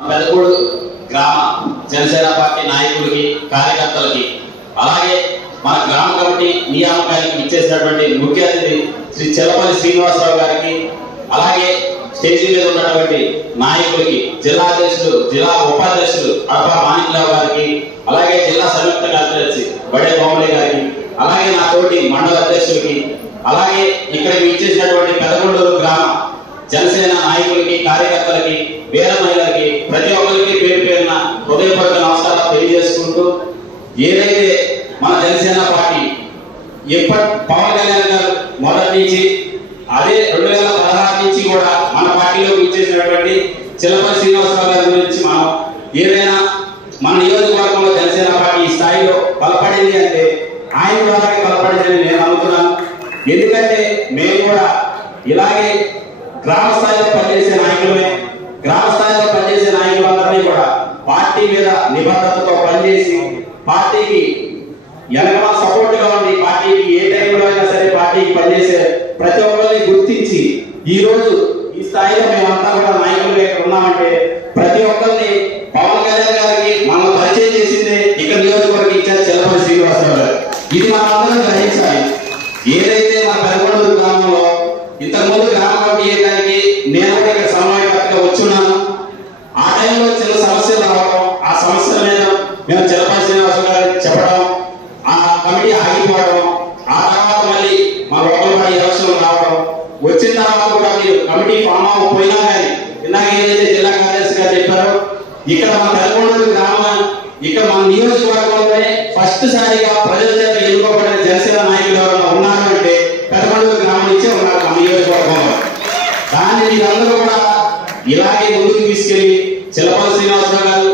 పెదగూడు గ్రామ జనసేన పార్టీ నాయకులకి కార్యకర్తలకి అలాగే మన గ్రామ కమిటీ నియామకానికి ఇచ్చేసినటువంటి ముఖ్య అతిథి శ్రీ చెల్లపల్లి శ్రీనివాసరావు గారికి అలాగే స్టేజీ మీద ఉన్నటువంటి నాయకులకి జిల్లా అధ్యక్షులు జిల్లా ఉపాధ్యక్షులు అడప మాణిక్యరావు గారికి అలాగే జిల్లా సంయుక్త కార్యదర్శి బడే కోమలి గారికి అలాగే నా తోటి మండల అధ్యక్షులకి అలాగే ఇక్కడికి ఇచ్చేసినటువంటి పెదకొండూరు గ్రామ జనసేన నాయకులకి కార్యకర్తలకి వీర హృదయపూర్వక నమస్కారం తెలియజేసుకుంటూ ఏదైతే మన జనసేన పార్టీ ఎప్పటి పవన్ కళ్యాణ్ గారు మొదటి నుంచి అదే రెండు వేల పదహారు నుంచి కూడా మన పార్టీలో ఇచ్చేసినటువంటి చిలపతి శ్రీనివాసరావు గారి గురించి మనం ఏదైనా మన నియోజకవర్గంలో జనసేన పార్టీ ఈ స్థాయిలో బలపడింది అంటే ఆయన ద్వారానే బలపడిందని నేను అనుకున్నాను ఎందుకంటే మేము కూడా ఇలాగే గ్రామ స్థాయిలో పనిచేసే నాయకులమే గ్రామ స్థాయిలో పనిచేసే నాయకులందరినీ కూడా పార్టీ మీద నిబద్ధతతో పనిచేసి పార్టీకి వెనక సపోర్ట్గా ఉండి పార్టీకి ఏ టైంలో అయినా సరే పార్టీకి పనిచేసే ప్రతి ఒక్కరిని గుర్తించి ఈ రోజు ఈ స్థాయిలో మేమంతా కూడా నాయకులు ఇక్కడ ఉన్నామంటే ప్రతి ఒక్కరిని పవన్ కళ్యాణ్ గారికి మనం పరిచయం చేసిందే ఇక్కడ నియోజకవర్గం ఇచ్చారు చెల్లపల్లి శ్రీనివాసరావు గారు. ఇది మనందరం గ్రహించాలి. ఏదైతే మన పెరగొండూరు గ్రామంలో ఇంతకుముందు గ్రామ కమిటీ చేయడానికి నేను కూడా ఇక్కడ సమన్వయకర్తగా వచ్చున్నాను ఆ టైంలో చిన్న సమస్యలు రావడం ఆ సమస్యల మీద మేము చిరపల్లి శ్రీనివాస గారికి చెప్పడం ఆ కమిటీ ఆగిపోవడం ఆ తర్వాత మళ్ళీ మా లోకల్ బాడీ ఎలక్షన్ రావడం వచ్చిన తర్వాత కూడా మీరు కమిటీ ఫామ్ అవ్వకపోయినా కానీ ఇందాక ఏదైతే జిల్లా కార్యదర్శి గారు చెప్పారో ఇక్కడ మన పెరగొండూరు గ్రామం ఇక్కడ మన నియోజకవర్గంలోనే ఫస్ట్ సారిగా ప్రజల చేత ఎన్నుకోబడిన జనసేన నాయకులు ఎవరైనా ఉన్నారు అంటే పెరగొండూరు గ్రామం నుంచే ఉన్నారు మన నియోజకవర్గంలో. దాన్ని మీరందరూ కూడా ఇలాగే ముందుకు తీసుకెళ్ళి చిలపల్లి శ్రీనివాసరావు గారు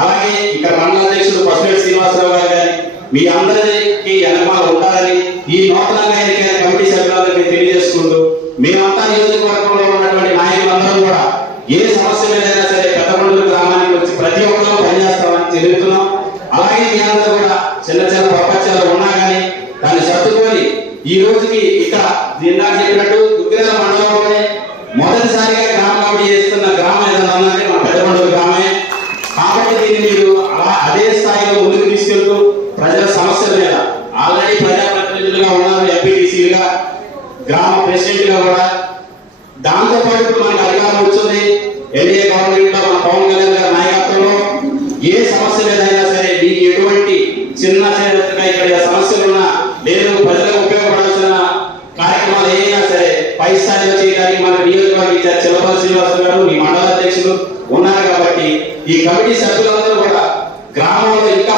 అలాగే ఇక్కడ మండల అధ్యక్షుడు పసుపేటి శ్రీనివాసరావు గారు కానీ మీ అందరికీ వెనకాల ఉండాలని ఈ నూతనంగా ఎన్నికైన కమిటీ సభ్యులందరికీ తెలియజేసుకుంటూ మేమంతా నియోజకవర్గంలో ఉన్నటువంటి నాయకులందరం కూడా ఏ సమస్య మీదైనా సరే పెద్దకొండూరు గ్రామానికి వచ్చి ప్రతి ఒక్కరూ పనిచేస్తామని తెలుపుతున్నాం అలాగే మీ అందరూ కూడా చిన్న చిన్న ప్రపంచాలు ఉన్నా కానీ దాన్ని సర్దుకొని ఈ రోజుకి ఇక్కడ నిన్న చెప్పినట్టు దుగ్గిరాల మండలంలోనే గ్రామ ప్రెసిడెంట్గా కూడా దాంతో పాటు ఇప్పుడు మనకి అధికారం వచ్చింది. ఎన్డీఏ గవర్నమెంట్లో మన పవన్ కళ్యాణ్ గారి నాయకత్వంలో ఏ సమస్య మీద సరే మీకు ఎటువంటి చిన్న చిన్న ఇక్కడ సమస్యలు ఉన్నా లేదు ప్రజలకు ఉపయోగపడాల్సిన కార్యక్రమాలు ఏదైనా సరే పై స్థాయిలో చేయడానికి మన నియోజకవర్గ ఇచ్చారు చిలపల శ్రీనివాసరావు గారు మీ మండల అధ్యక్షులు ఉన్నారు కాబట్టి ఈ కమిటీ సభ్యులందరూ కూడా గ్రామంలో ఇంకా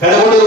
Pero